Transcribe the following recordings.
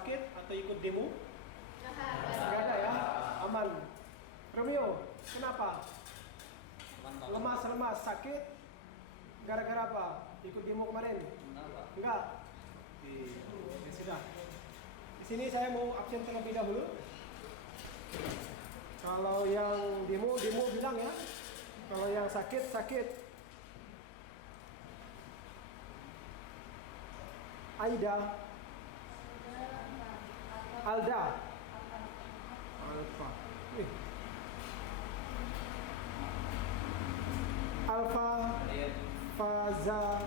sakit atau ikut demo? Sehat. Gak ada ya, aman. Romeo, kenapa? Lemas, sakit? Gara-gara apa? Ikut demo kemarin? Enggak. Ya sudah. Di sini saya mau absen terlebih dahulu. Kalau yang demo bilang ya. Kalau yang sakit. Aida, Alda, Alfa, Alfa, Faza,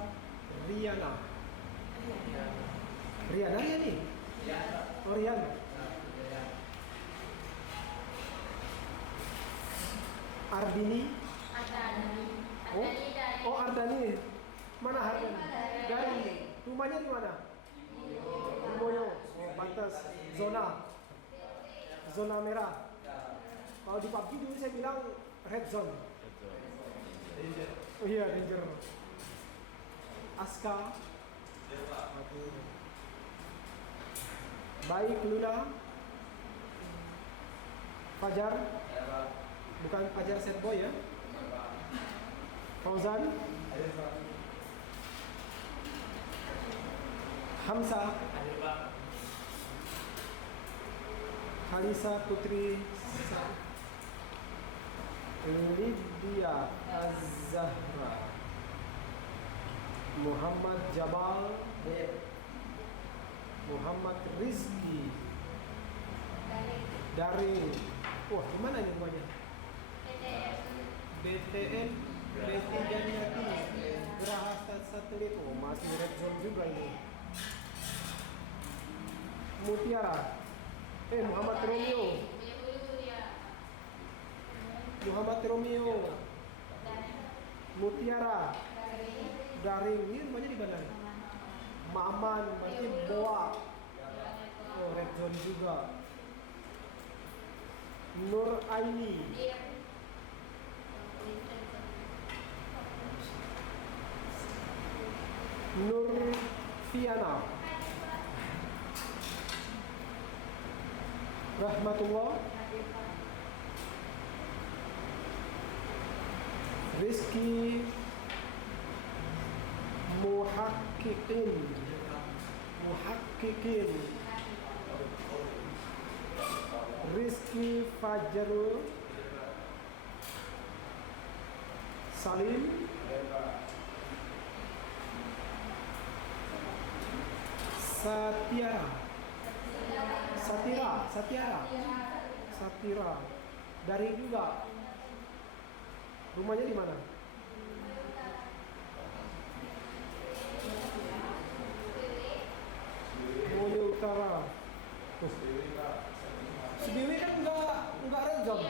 Riana, Riana nih? Oh Riana. Ardini. Oh Ardani. Mana Ardani? Dari. Rumahnya di mana? Di Moyo. Oh pantas. Zona merah. Kalau di PUBG dulu saya bilang red zone. Oh iya danger. Aska. Baik Luna. Fajar. Bukan Fajar set boy ya. Fauzan. Hamsa. Halisa Putri. Lydia Az-Zahra. Muhammad Jabal. Muhammad Rizki. Daring. Wah, gimana ini rumahnya? BTN Beti Janyati Geraha Satelit. Oh, masih red zone juga ini. Mutiara. Muhammad Romeo. Muhammad Romeo. Mutiara. Daring. Ini rumahnya di mana? Maman, berarti Boa. Oh, red zone juga. Nur Aini. Nur Fiana. Rahmatullah. Rizki Muhakkikin. Rizki Fajarul Salim. Satira. Dari juga. Rumahnya di mana? Moyo Utara. Sedewi kan enggak red zone.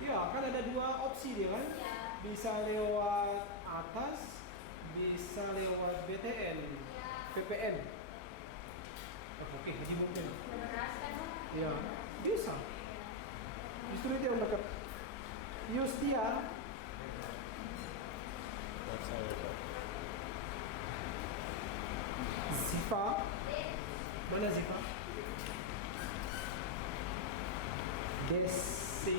Iya, kan ada dua opsi dia kan. Bisa lewat atas, bisa lewat BTN, VPN. Oke, jadi mungkin. Iya, bisa. Justru itu yang dekat. Yustia. Ziva. Mana Ziva? Desi.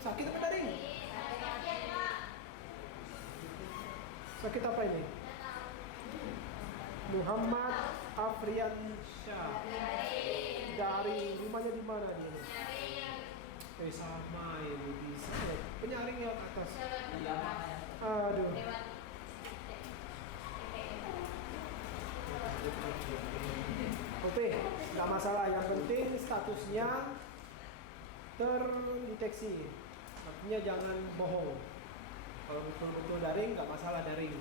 Sakit apa tadi? Sakit apa ini? Muhammad Afriansyah. Dari rumahnya di mana dia? Sama ini bisa. Penyaring yang atas. Aduh. Oke, nggak masalah. Yang penting statusnya terdeteksi. Artinya jangan bohong. Kalau betul-betul daring, nggak masalah daring.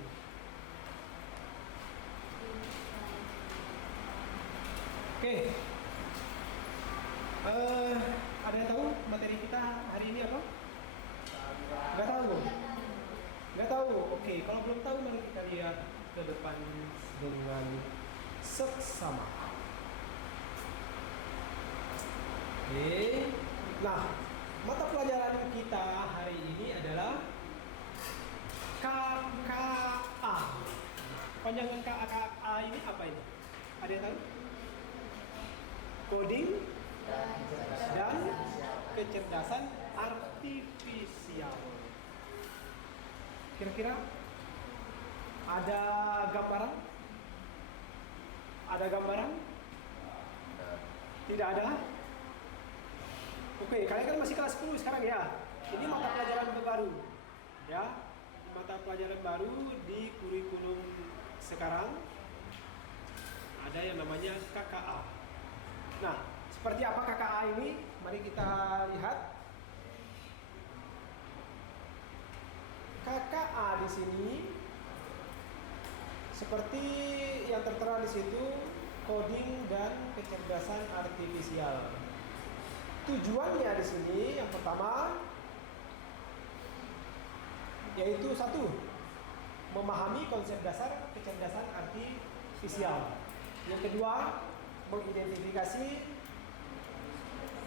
Oke. Ada yang tahu materi kita hari ini apa? Nggak tahu. Nggak tahu. Oke, kalau belum tahu mari kita lihat ke depan dengan seksama. Oke. Nah, Mata pelajaran kita hari ini adalah KKA. Panjangan KKA ini apa ini? Ada yang tahu? Coding dan kecerdasan artifisial. Kira-kira ada gambaran? Ada gambaran? Tidak ada? Oke, kalian kan masih kelas 10 sekarang ya. Ini mata pelajaran baru. Ya, mata pelajaran baru di kurikulum sekarang. Ada yang namanya KKA. Nah, seperti apa KKA ini? Mari kita lihat. KKA di sini seperti yang tertera di situ, coding dan kecerdasan artifisial. Tujuannya di sini yang pertama yaitu satu, memahami konsep dasar kecerdasan artifisial. Yang kedua, mengidentifikasi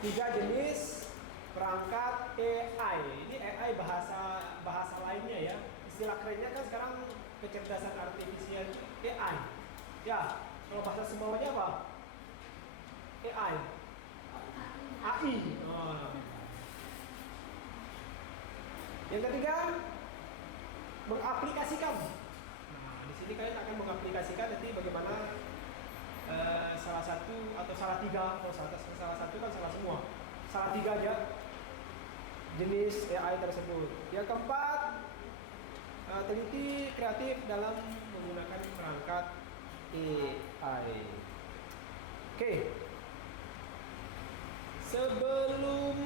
3 jenis perangkat AI. Ini AI bahasa lainnya ya. Istilah kerennya kan sekarang kecerdasan artifisial AI. Ya, kalau bahasa semuanya apa? AI. AI. Oh. Yang ketiga, mengaplikasikan. Nah, di sini kalian akan mengaplikasikan nanti bagaimana salah satu atau salah tiga atau salah satu kan salah semua. Salah tiga aja jenis AI tersebut. Yang keempat, teliti kreatif dalam menggunakan perangkat AI. Oke. Sebelum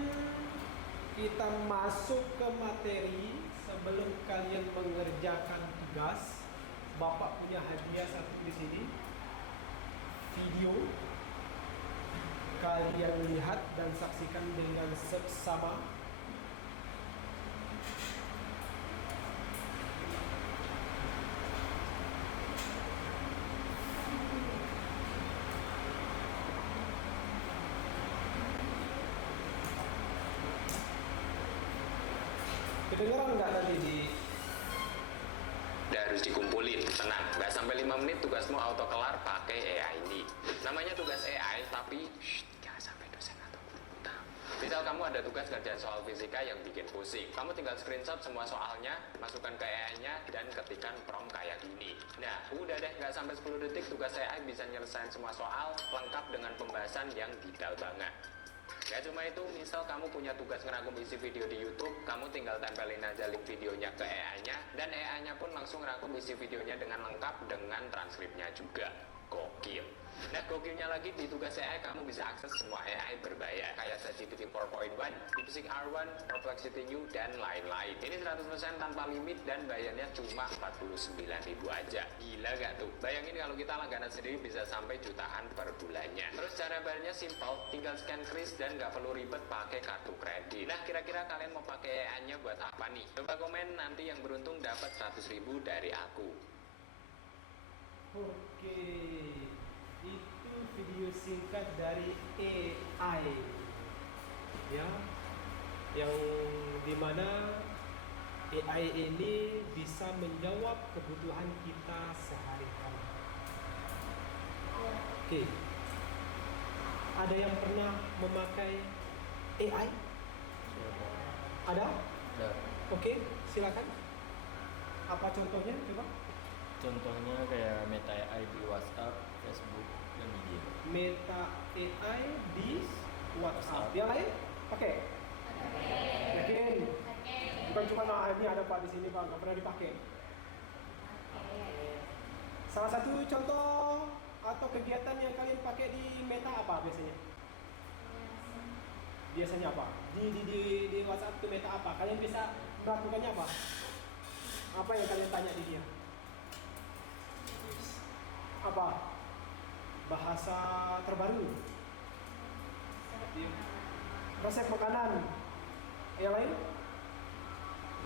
kita masuk ke materi, sebelum kalian mengerjakan tugas, Bapak punya hadiah satu di sini. Video kalian lihat dan saksikan dengan seksama. Kedengeran nggak tadi di? Udah harus dikumpulin, tenang, nggak sampai 5 menit tugasmu auto kelar pakai AI ini. Namanya tugas AI, tapi jangan sampai dosen atau guru tahu. Misal kamu ada tugas kerjaan soal fisika yang bikin pusing, kamu tinggal screenshot semua soalnya, masukkan ke AI-nya, dan ketikkan prompt kayak gini. Nah, udah deh, nggak sampai 10 detik tugas AI bisa nyelesain semua soal, lengkap dengan pembahasan yang detail banget. Gak cuma itu, misal kamu punya tugas ngerangkum isi video di YouTube, kamu tinggal tempelin aja link videonya ke AI-nya, dan AI-nya pun langsung ngerangkum isi videonya dengan lengkap dengan transkripnya juga. Gokil. Nah, gokilnya lagi di tugas AI kamu bisa akses semua AI berbayar kayak ChatGPT 4.1, DeepSeek R1, Perplexity U, dan lain-lain. Ini 100% tanpa limit dan bayarnya cuma 49.000 aja. Gila gak tuh? Bayangin kalau kita langganan sendiri bisa sampai jutaan per bulannya. Terus cara bayarnya simple, tinggal scan kris dan gak perlu ribet pakai kartu kredit. Nah, kira-kira kalian mau pakai AI-nya buat apa nih? Coba komen, nanti yang beruntung dapat 100.000 dari aku. Oke, itu video singkat dari AI, ya, yang dimana AI ini bisa menjawab kebutuhan kita sehari-hari. Oke, ada yang pernah memakai AI? Ada? Ada. Oke, silakan. Apa contohnya, coba? Contohnya kayak Meta AI di WhatsApp, Facebook, dan IG. Meta AI di WhatsApp. Yang lain pakai? Yakin? Bukan cuma ini ada Pak di sini Pak, nggak pernah dipakai. Salah satu contoh atau kegiatan yang kalian pakai di Meta apa biasanya? Biasanya apa? Di WhatsApp ke Meta apa? Kalian bisa melakukannya apa? Apa yang kalian tanya di dia? Apa? Bahasa terbaru, resep makanan. Yang lain?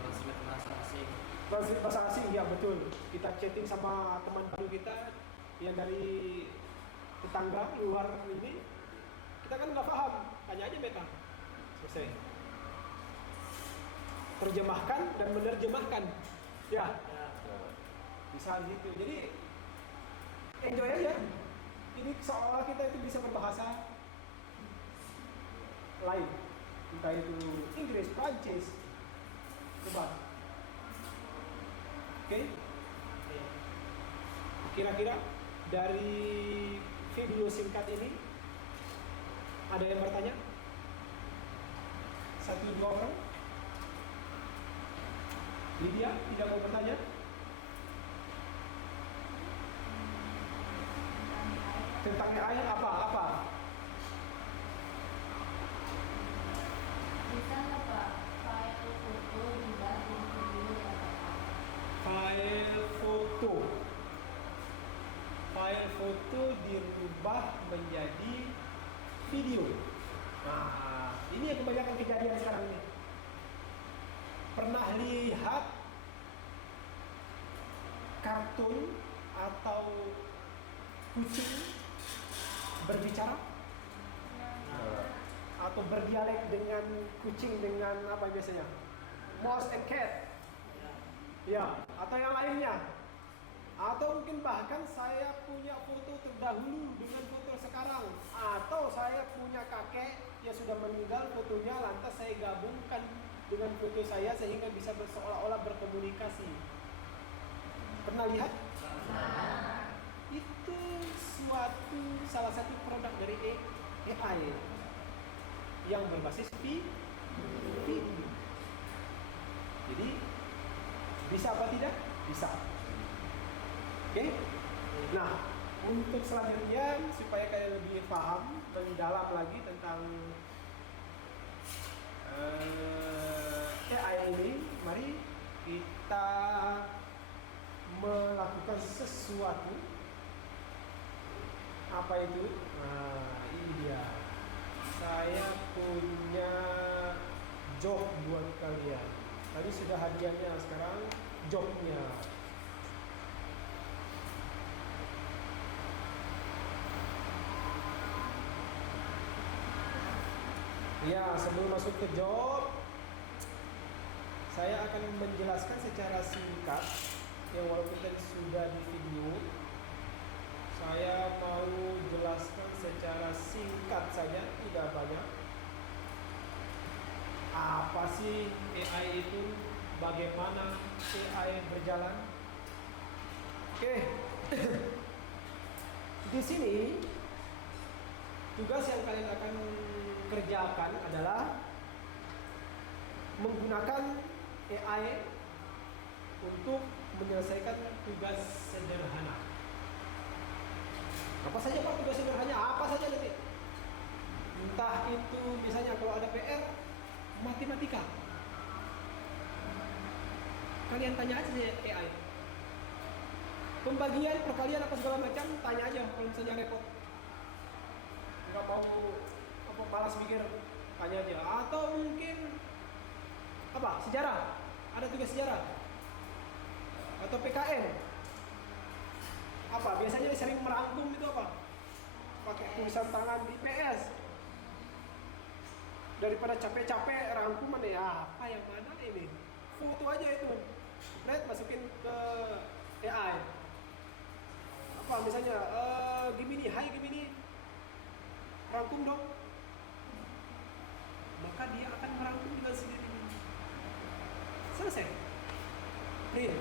Translate bahasa asing. Translate bahasa asing, ya betul. Kita chatting sama teman baru kita yang dari tetangga luar ini, kita kan nggak paham, tanya aja Meta, selesai. terjemahkan dan menerjemahkan. Ya, Ya. bisa gitu. Jadi enjoy aja. Ini seolah kita itu bisa berbahasa lain, entah itu Inggris, Prancis, coba. Oke? Kira-kira dari video singkat ini ada yang bertanya? 1-2 orang? Lydia tidak mau bertanya? Tentang AI apa? Bisa nggak Pak file foto diubah jadi video atau apa? File foto dirubah menjadi video. Nah, ini yang kebanyakan kejadian sekarang ini. Pernah lihat kartun atau kucing berbicara atau berdialek dengan kucing dengan apa biasanya? Mouse and cat. Ya, atau yang lainnya. Atau mungkin bahkan saya punya foto terdahulu dengan foto sekarang. Atau saya punya kakek yang sudah meninggal, fotonya lantas saya gabungkan dengan foto saya sehingga bisa seolah-olah berkomunikasi. Pernah lihat? Itu salah satu produk dari AI yang berbasis video. Jadi bisa apa tidak? Bisa. Oke? Nah, untuk selanjutnya supaya kalian lebih paham, mendalam lagi tentang AI ini, mari kita melakukan sesuatu. Apa itu? Nah, ini dia. Saya punya job buat kalian. Tadi sudah hadiahnya, sekarang jobnya. Ya, sebelum masuk ke job, saya akan menjelaskan secara singkat. Yang walaupun tadi sudah di video, saya mau jelaskan secara singkat saja, tidak banyak. Apa sih AI itu? Bagaimana AI berjalan? Oke. Di sini tugas yang kalian akan kerjakan adalah menggunakan AI untuk menyelesaikan tugas sederhana. Apa saja Pak tugas sederhana? Apa saja nanti? Entah itu misalnya kalau ada PR matematika, kalian tanya aja AI. Pembagian perkalian apa segala macam, tanya aja kalau misalnya repot. Nggak mau apa malas mikir, tanya aja. Atau mungkin apa? Sejarah. Ada tugas sejarah. Atau PKN. Apa? Biasanya sering merangkum itu apa? Pakai tulisan tangan di PS. Daripada capek-capek rangkuman ya, apa yang mana ini? Foto aja itu. Red masukin ke AI. Apa misalnya Gemini, hai Gemini, rangkum dong. Maka dia akan merangkum dengan sendirinya. Selesai. Print.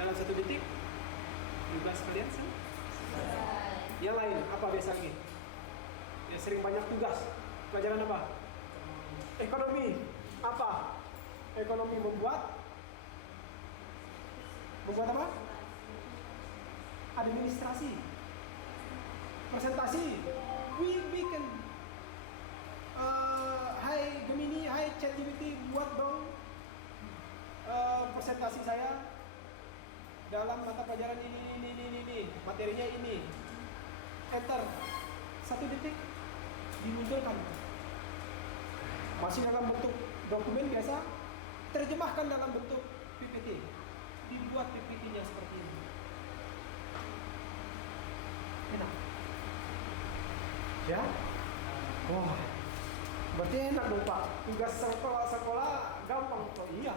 Dalam 1 detik tugas kalian selesai. Yang lain apa biasanya? Ya sering banyak tugas. Pelajaran apa? Ekonomi. Apa? Ekonomi membuat apa? Administrasi. Presentasi. We can hai Gemini, hai ChatGPT, buat dong presentasi saya dalam mata pelajaran ini, materinya ini. Enter. 1 detik dimunculkan. Masih dalam bentuk dokumen biasa, terjemahkan dalam bentuk PPT. Dibuat PPT-nya seperti ini. Enak. Ya? Wah. Berarti enak dong Pak. Tugas sekolah gampang. Oh iya,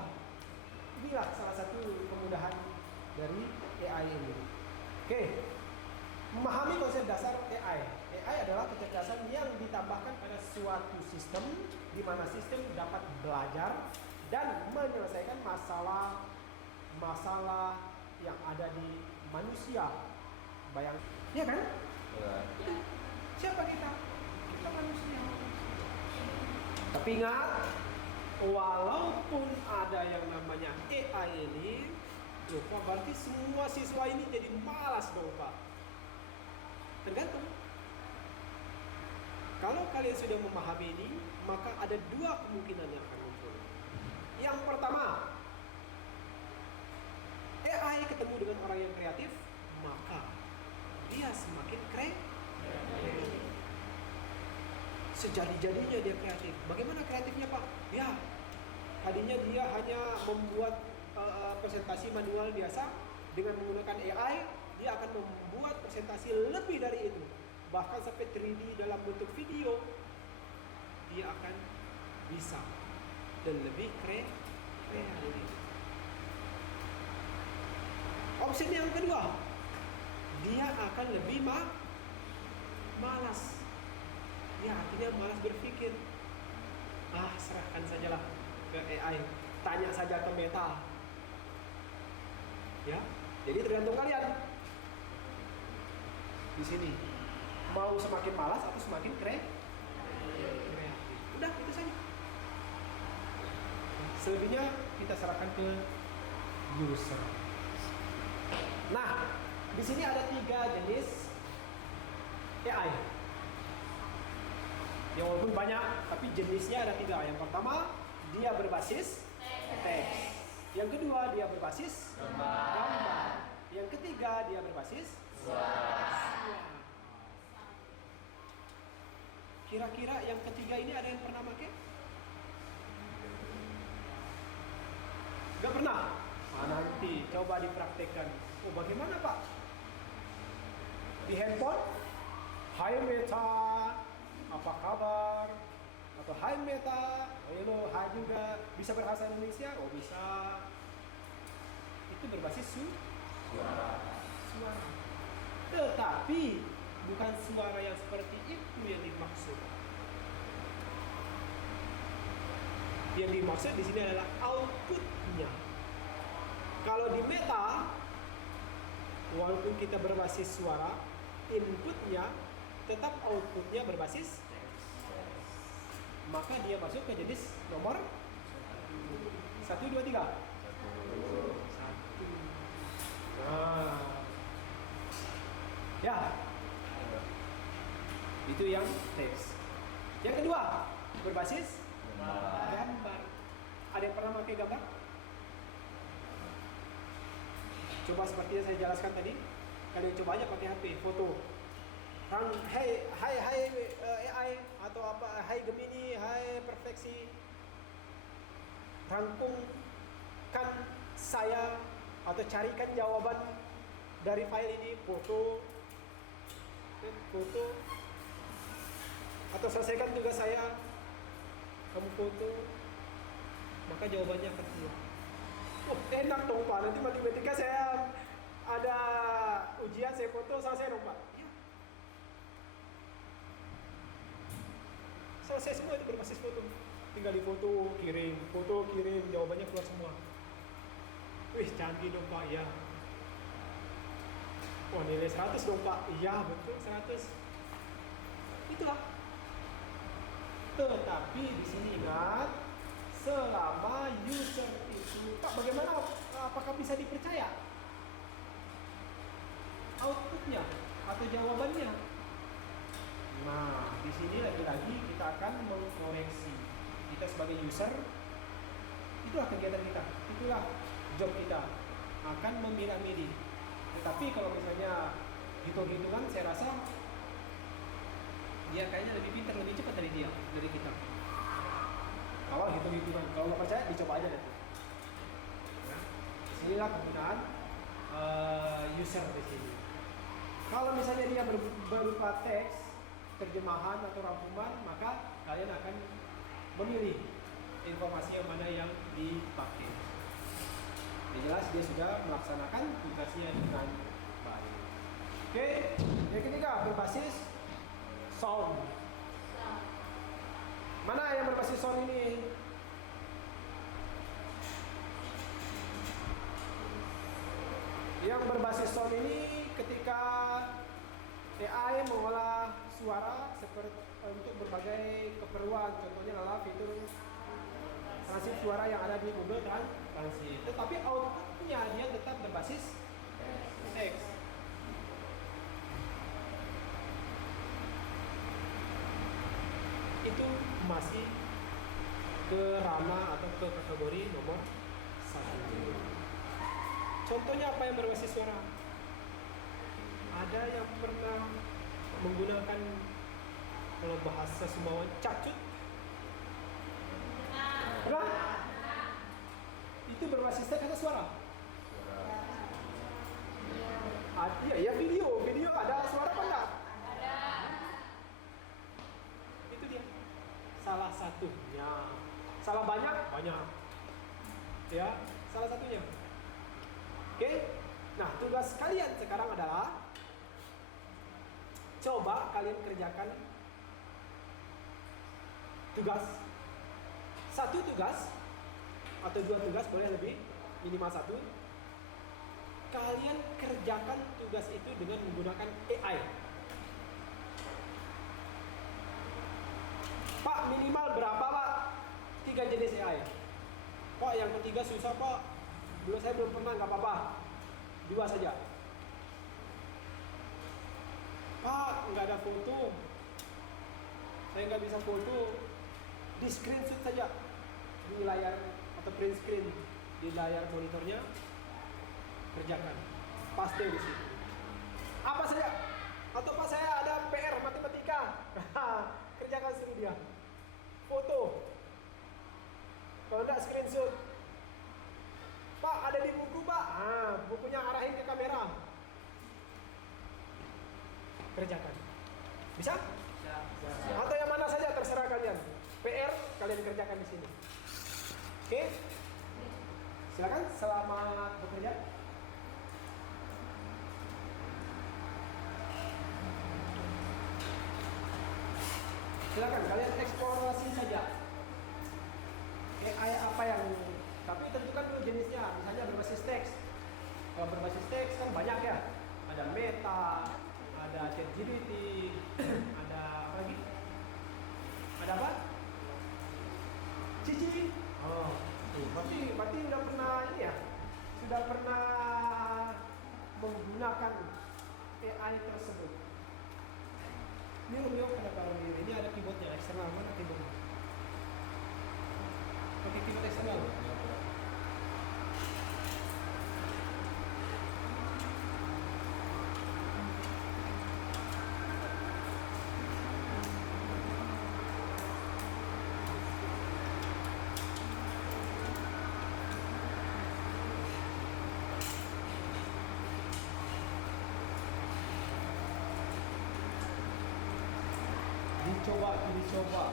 inilah salah satu kemudahan dari AI ini. Oke, memahami konsep dasar AI. AI adalah kecerdasan yang ditambahkan pada suatu sistem di mana sistem dapat belajar dan menyelesaikan masalah yang ada di manusia. Bayang, ya kan? Ya. Siapa kita? Kita manusia. Tapi ingat, walaupun ada yang namanya AI ini, Pak, berarti semua siswa ini jadi malas dong, Pak. Tergantung. Kalau kalian sudah memahami ini, maka ada dua kemungkinan yang akan muncul. Yang pertama, AI ketemu dengan orang yang kreatif, maka dia semakin kreatif. Sejadi-jadinya dia kreatif. Bagaimana kreatifnya, Pak? Ya, tadinya dia hanya membuat presentasi manual biasa. Dengan menggunakan AI, dia akan membuat presentasi lebih dari itu. Bahkan sampai 3D dalam bentuk video. Dia akan bisa dan lebih kreatif. Opsi yang kedua, dia akan lebih malas. Ya, artinya malas berpikir. Serahkan sajalah ke AI. Tanya saja ke Meta. Ya, jadi tergantung kalian. Di sini mau semakin malas atau semakin kreatif. Udah, itu saja. Selebihnya kita serahkan ke user. Nah, di sini ada 3 jenis AI. Ya walaupun banyak, tapi jenisnya ada 3. Yang pertama, dia berbasis teks. Yang kedua, dia berbasis gambar. Yang ketiga, dia berbasis suara. Kira-kira yang ketiga ini ada yang pernah pakai? Gak pernah? Nanti coba dipraktekkan. Oh, bagaimana, Pak? Di handphone? Hai Meta, apa kabar? Atau hai Meta, hello, hai juga. Bisa berbahasa Indonesia? Oh, bisa. Itu berbasis suara. Tetapi bukan suara yang seperti itu yang dimaksud. Yang dimaksud di sini adalah outputnya. Kalau di Meta, walaupun kita berbasis suara, inputnya tetap outputnya berbasis maka dia masuk ke jenis nomor 1, 2, 3. Ya, itu yang teks. Yang kedua, berbasis gambar. Ada yang pernah pakai gambar? Coba seperti yang saya jelaskan tadi, kalian coba aja pakai HP, foto. Hai AI atau apa, hai Gemini, hai Perfeksi, rangkumkan saya atau carikan jawaban dari file ini, foto, atau selesaikan tugas saya, kamu foto, maka jawabannya akan keluar. Oh, enak dong Pak, nanti matematika saya ada ujian, saya foto, selesai dong Pak. Ya. Selesai semua itu berbasis foto. Tinggal di foto, kirim, jawabannya keluar semua. Wih, canggih dong Pak, ya. Oh, nilai 100 dong Pak. Iya, betul, 100. Itulah. Tetapi di sini ingat, selama user itu, Pak, bagaimana, apakah bisa dipercaya outputnya atau jawabannya? Nah, di sini lagi-lagi kita akan mengkoreksi. Kita sebagai user, itulah kegiatan kita, itulah job kita, akan memilah-milih. Tetapi kalau misalnya hitung-hitungan, saya rasa dia kayaknya lebih pintar, lebih cepat dari kita. Awal hitung-hitungan, kalau nggak percaya dicoba aja nanti. Nah, disinilah penggunaan user di sini. Kalau misalnya dia berupa teks, terjemahan atau rangkuman, maka kalian akan memilih informasi yang mana yang dipakai. Yang jelas dia sudah melaksanakan tugasnya dengan baik. Oke, yang ketiga berbasis sound. Mana yang berbasis sound ini? Yang berbasis sound ini ketika AI mengolah suara seperti untuk berbagai keperluan, contohnya adalah fitur transkrip suara yang ada di Google Translate. Tetapi outputnya dia tetap berbasis teks. Itu masih ke ranah atau ke kategori nomor 1. Contohnya apa yang berbasis suara? Ada yang pernah menggunakan kalau bahasa Sumbawa cacut? Pernah? Itu berbasis teks atau suara? Iya video ada suara apa enggak? Ada. Itu dia. Salah satunya. Salah banyak? Banyak. Ya, salah satunya. Oke. Nah, tugas kalian sekarang adalah coba kalian kerjakan satu tugas atau 2 tugas, boleh lebih, minimal 1. Kalian kerjakan tugas itu dengan menggunakan AI. Pak, minimal berapa Pak? 3 jenis AI. Pak, yang ketiga susah Pak. Saya belum pernah, nggak apa-apa. 2 saja. Pak, nggak ada foto. Saya nggak bisa foto. Di screenshot saja di layar atau print screen di layar monitornya, kerjakan. Paste di situ. Apa saja? Atau Pak, saya ada PR matematika. Kerjakan sendiri dia. Foto. Kalau enggak screenshot. Pak, ada di buku Pak. Bukunya arahin ke kamera. Kerjakan. Bisa? Bisa. Atau yang mana saja terserah kalian. PR kalian kerjakan di sini. Oke? Silakan, selamat bekerja. Silakan kalian eksplorasi saja. AI apa yang, tapi tentukan dulu jenisnya. Misalnya berbasis teks. Kalau berbasis teks kan banyak ya. Ada Meta, ada ChatGPT, ada apa lagi? Ada apa? Cici. Oh, berarti udah pernah ini ya? Sudah pernah menggunakan AI tersebut. Ini Romeo kenapa Romeo? Ini ada keyboardnya eksternal, mana keyboardnya? Pakai keyboard eksternal. Dicoba.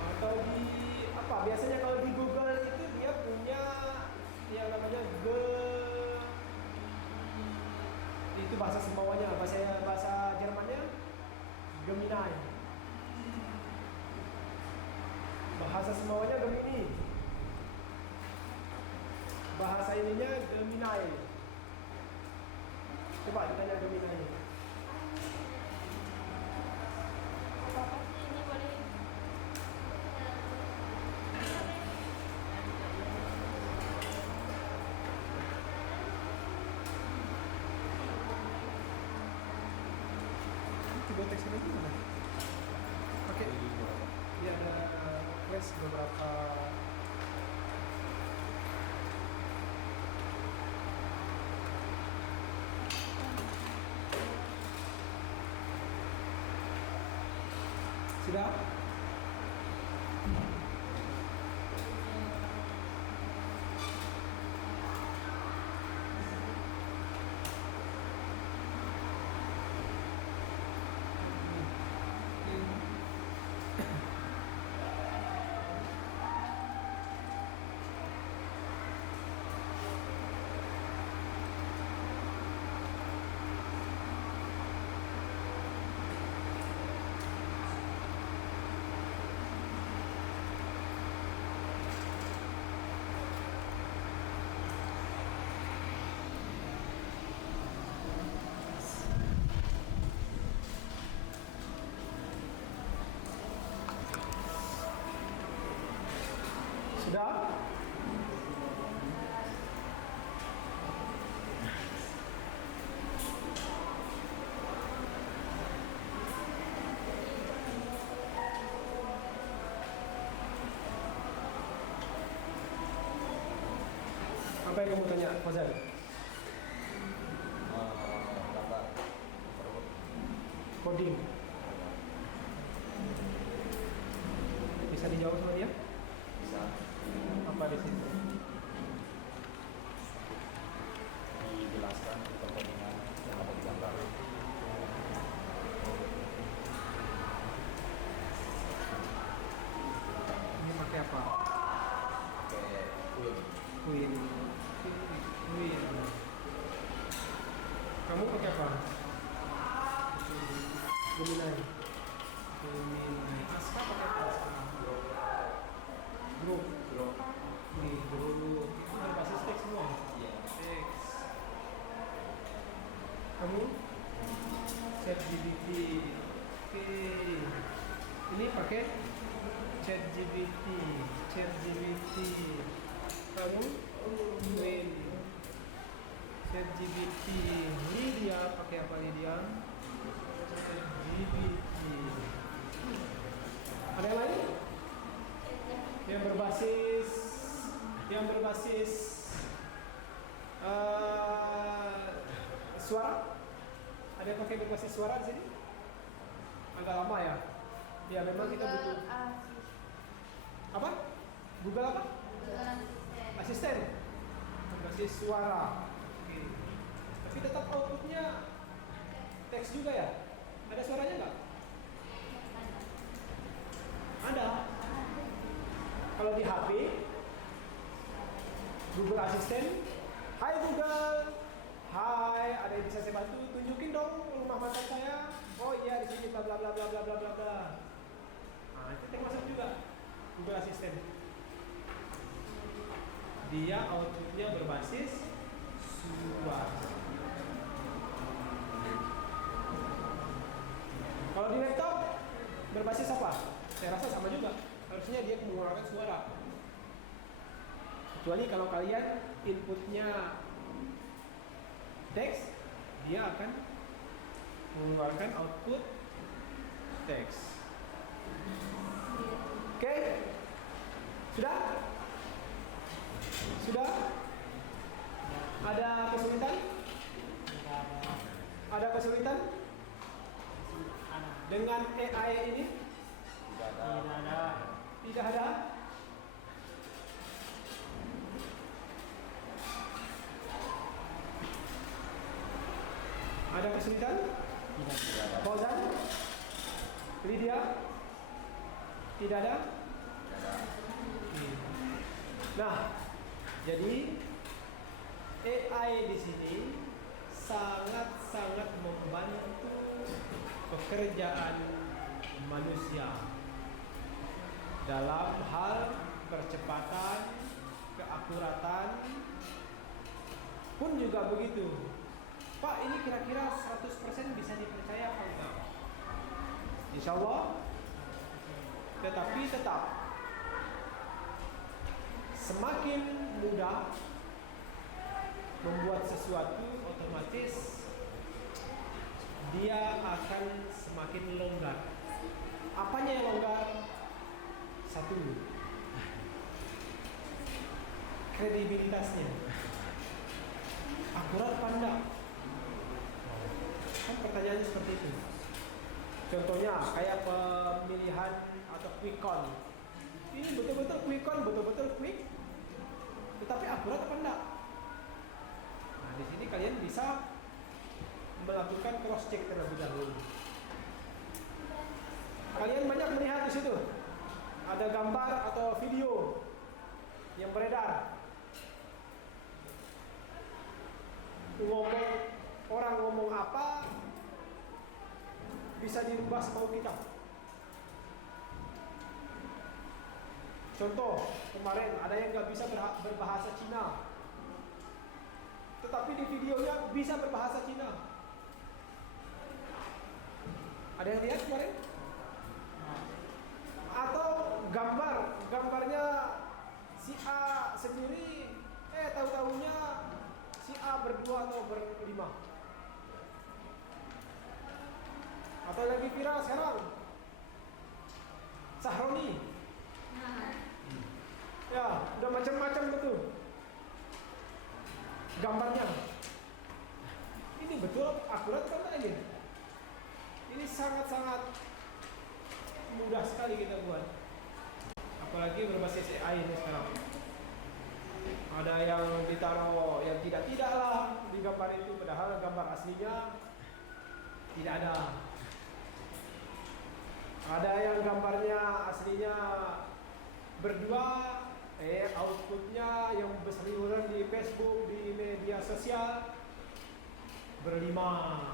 Atau di apa? Biasanya kalau di Google itu dia punya yang namanya itu bahasa Sembawanya, bahasa Jermannya Gemini. Bahasa Sembawanya Gemini. Bahasa ininya Gemini. Coba ditanya Gemini. Apa sih ini boleh? Coba teksnya lagi mana? Pakai dia ada flash beberapa. Sudah? Fauzan. Gambar perut Coding. Bisa dijawab sama dia? bisa Apa di situ? dijelaskan pertandingan yang ada di gambar. Ini pakai apa? Pakai queen. Queen. Queen. Kamu pakai apa? Gemini. Gemini. Aska pakai apa? Grup. Ini grup. Itu berbasis teks semua. Iya. Teks. Kamu? ChatGPT. Oke. Ini pakai ChatGPT. ChatGPT. Kamu? Queen. ChatGPT. Lydia pakai apa Lydia? ChatGPT. Ada yang lain? Yang berbasis suara? Ada yang pakai berbasis suara di sini? Agak lama ya. Ya memang kita butuh apa? Google apa? Asisten. Berbasis suara. Oke. Tapi tetap outputnya teks juga ya? Ada suaranya nggak? Ada. Kalau di HP, Google Assistant, Hai Google, hai, ada yang bisa saya bantu? Tunjukin dong rumah makan saya. Oh iya di sini bla bla bla bla bla bla bla bla. Nah itu termasuk juga Google Assistant. Dia outputnya berbasis suara. Kalau di laptop berbasis apa? Saya rasa sama juga. Harusnya dia mengeluarkan suara. Kecuali kalau kalian inputnya teks, dia akan mengeluarkan output teks. Oke? Sudah? Sudah? Ada kesulitan? Ada kesulitan? Dengan AI ini? Tidak ada. Tidak ada? Ada kesulitan? Tidak ada. Fauzan? Lydia? Tidak ada? Tidak ada. Nah, jadi AI di sini sangat-sangat membantu pekerjaan manusia dalam hal percepatan, keakuratan pun juga begitu. Pak, ini kira-kira 100% bisa dipercaya apa enggak? Insya Allah. Tetapi tetap semakin mudah membuat sesuatu, otomatis dia akan semakin longgar. Apanya yang longgar? Satu, kredibilitasnya. Akurat apa enggak? Kan pertanyaannya seperti itu. Contohnya kayak pemilihan atau quick count. Ini betul-betul quick count, betul-betul quick. Tetapi akurat apa enggak? Nah, di sini kalian bisa melakukan cross check terlebih dahulu. Kalian banyak melihat di situ ada gambar atau video yang beredar. Orang ngomong apa bisa dirubah semau kita. Contoh, kemarin ada yang nggak bisa berbahasa Cina, tetapi di videonya bisa berbahasa Cina. Ada yang lihat kemarin? Atau gambarnya si A sendiri, tahu-tahunya si A berdua atau berlima. Atau lagi viral sekarang, Sahroni. Ya, udah macam-macam betul. gambarnya. Ini betul akurat kan ini? Ini sangat-sangat mudah sekali kita buat. Apalagi berbasis AI ini sekarang. Ada yang ditaruh yang tidak lah di gambar itu, padahal gambar aslinya tidak ada. Ada yang gambarnya aslinya berdua, outputnya yang berseliweran di Facebook, di media sosial berlima,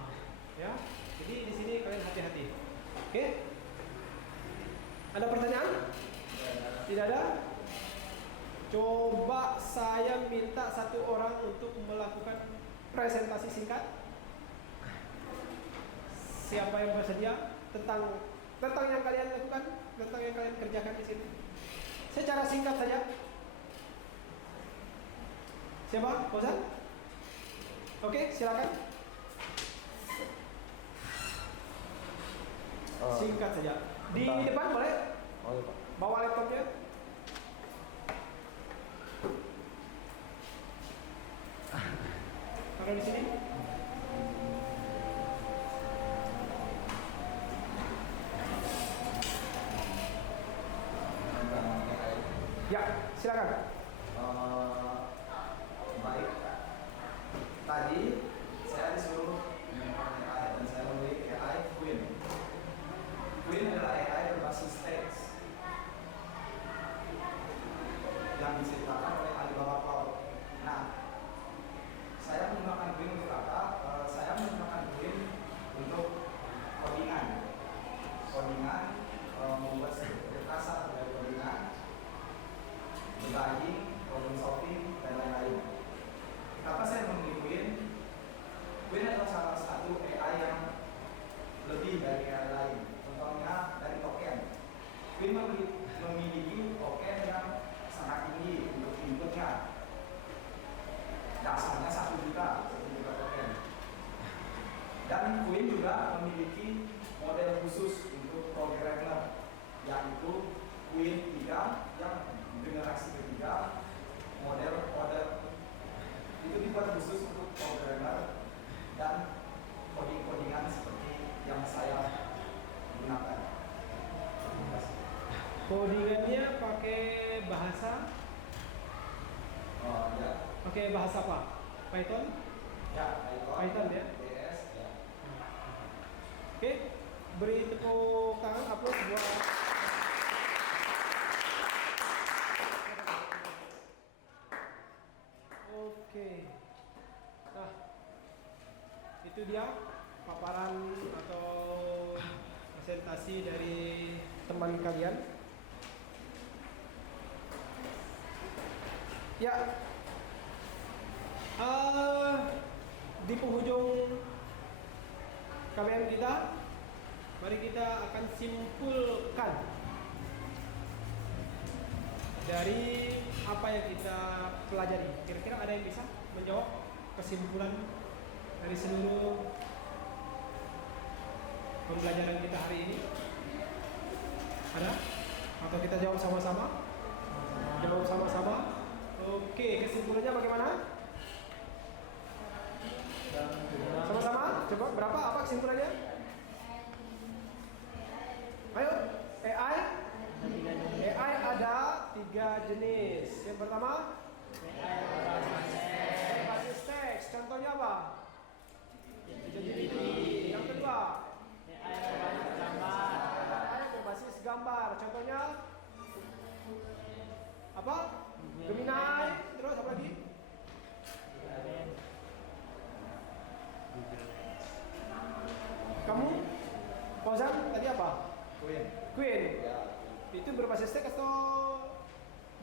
ya. Jadi di sini kalian hati-hati. Oke? Ada pertanyaan? Tidak ada? Coba saya minta satu orang untuk melakukan presentasi singkat. Siapa yang bersedia tentang yang kalian lakukan, tentang yang kalian kerjakan di sini? Secara singkat saja. Siapa? Fauzan? Oke, silakan. Singkat saja. Di depan boleh? Oh iya Pak. Bawa laptopnya. Taruh di sini. Ya, silakan. Baik. Tadi saya disuruh menggunakan AI dan saya memilih AI Queen. Queen adalah AI berbasis teks yang diciptakan oleh Alibaba Cloud. Nah, saya menggunakan Queen untuk apa? Saya menggunakan Queen untuk codingan, membuat kasar dari codingan, debugging, problem solving, dan lain-lain. Kenapa saya memilih Queen? Queen adalah salah satu AI yang lebih dari AI lain. Contohnya dari token. Queen memiliki token yang sangat tinggi untuk inputnya. Dasarnya 1 juta token. Dan Queen juga memiliki model khusus untuk programmer, yaitu Queen 3 yang generasi ketiga, model itu dibuat khusus untuk programmer dan codingan seperti yang saya gunakan. Terima kasih. Codingannya pakai bahasa? Ya. Pakai bahasa apa? Python? Ya, Python ya? DS, ya. Oke, beri tepuk tangan, upload buat. Oke. Nah, itu dia paparan atau presentasi dari teman kalian. Ya, di penghujung KBM kita, mari kita akan simpulkan dari apa yang kita pelajari. Kira-kira ada yang bisa menjawab kesimpulan dari seluruh pembelajaran kita hari ini? Ada? Atau kita jawab sama-sama? Jawab sama-sama. Oke, kesimpulannya bagaimana? Sama-sama? Coba berapa? Apa kesimpulannya? Ayo, AI ada 3 jenis. Yang pertama, berbasis teks. Contohnya apa? Yang kedua, AI berbasis gambar. Contohnya apa? Gemini. Terus apa lagi? Kamu? Fauzan tadi apa? Queen. Ya, Itu berbasis teks atau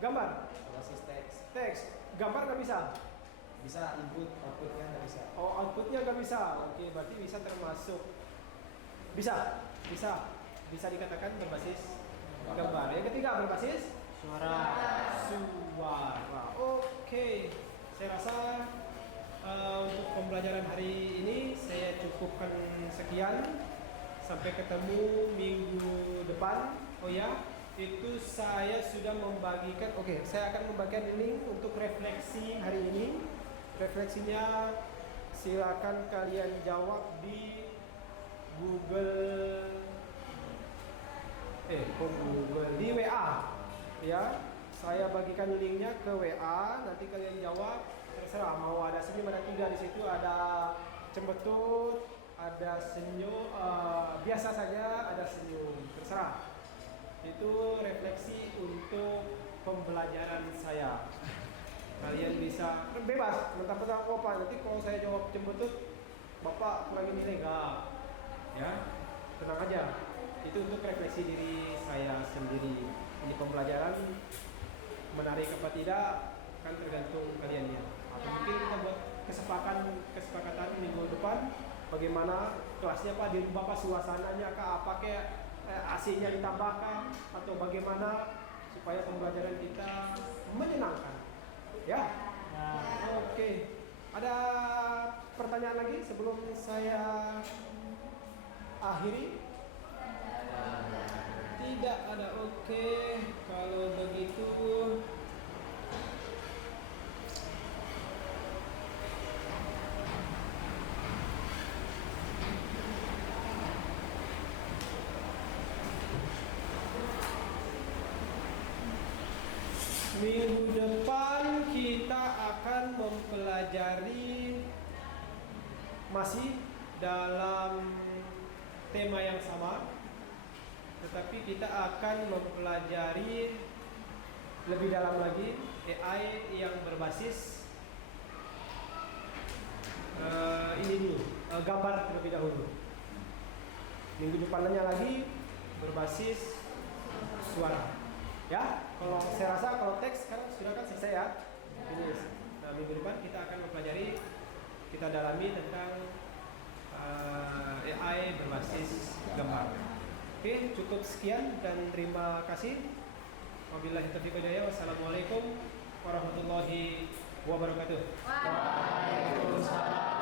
gambar? berbasis teks. Teks. Gambar nggak bisa? Bisa input, outputnya nggak bisa. Oh, outputnya nggak bisa. Oke, berarti bisa termasuk. Bisa dikatakan berbasis gambar. Yang ketiga berbasis suara. Oke. Saya rasa untuk pembelajaran hari ini saya cukupkan sekian. Sampai ketemu minggu depan. Oh ya, itu saya sudah membagikan. Oke, saya akan membagikan link untuk refleksi hari ini. refleksinya silakan kalian jawab di Google di WA ya. Saya bagikan linknya ke WA, nanti kalian jawab, terserah mau ada senyum, ada 3 di situ, ada cembetut, ada senyum, biasa saja, ada senyum, terserah. Itu refleksi untuk pembelajaran saya. Kalian bisa bebas, mentang-mentang Pak, nanti kalau saya jawab cembetut, Bapak kurangi nilai enggak? Ya, tenang aja. Itu untuk refleksi diri saya sendiri. Ini pembelajaran menarik apa tidak kan tergantung kaliannya. Atau mungkin kita buat kesepakatan minggu depan bagaimana kelasnya Pak, di rumah Pak suasananya kah, apa kayak AC-nya ditambahkan atau bagaimana supaya pembelajaran kita menyenangkan. Ya. Oke. Ada pertanyaan lagi sebelum saya akhiri? Tidak ada. Oke. Kalau begitu minggu depan kita akan mempelajari masih dalam tema yang sama, tetapi kita akan mempelajari lebih dalam lagi AI yang berbasis ini dulu, gambar terlebih dahulu. Minggu depannya lagi berbasis suara. Ya, kalau saya rasa kalau teks sekarang sudah kan selesai ya. Ini, nah, minggu depan kita akan mempelajari, kita dalami tentang AI berbasis gambar. Oke, cukup sekian dan terima kasih. Wabillahi taufiq wal hidayah. Wassalamualaikum warahmatullahi wabarakatuh. Waalaikumsalam.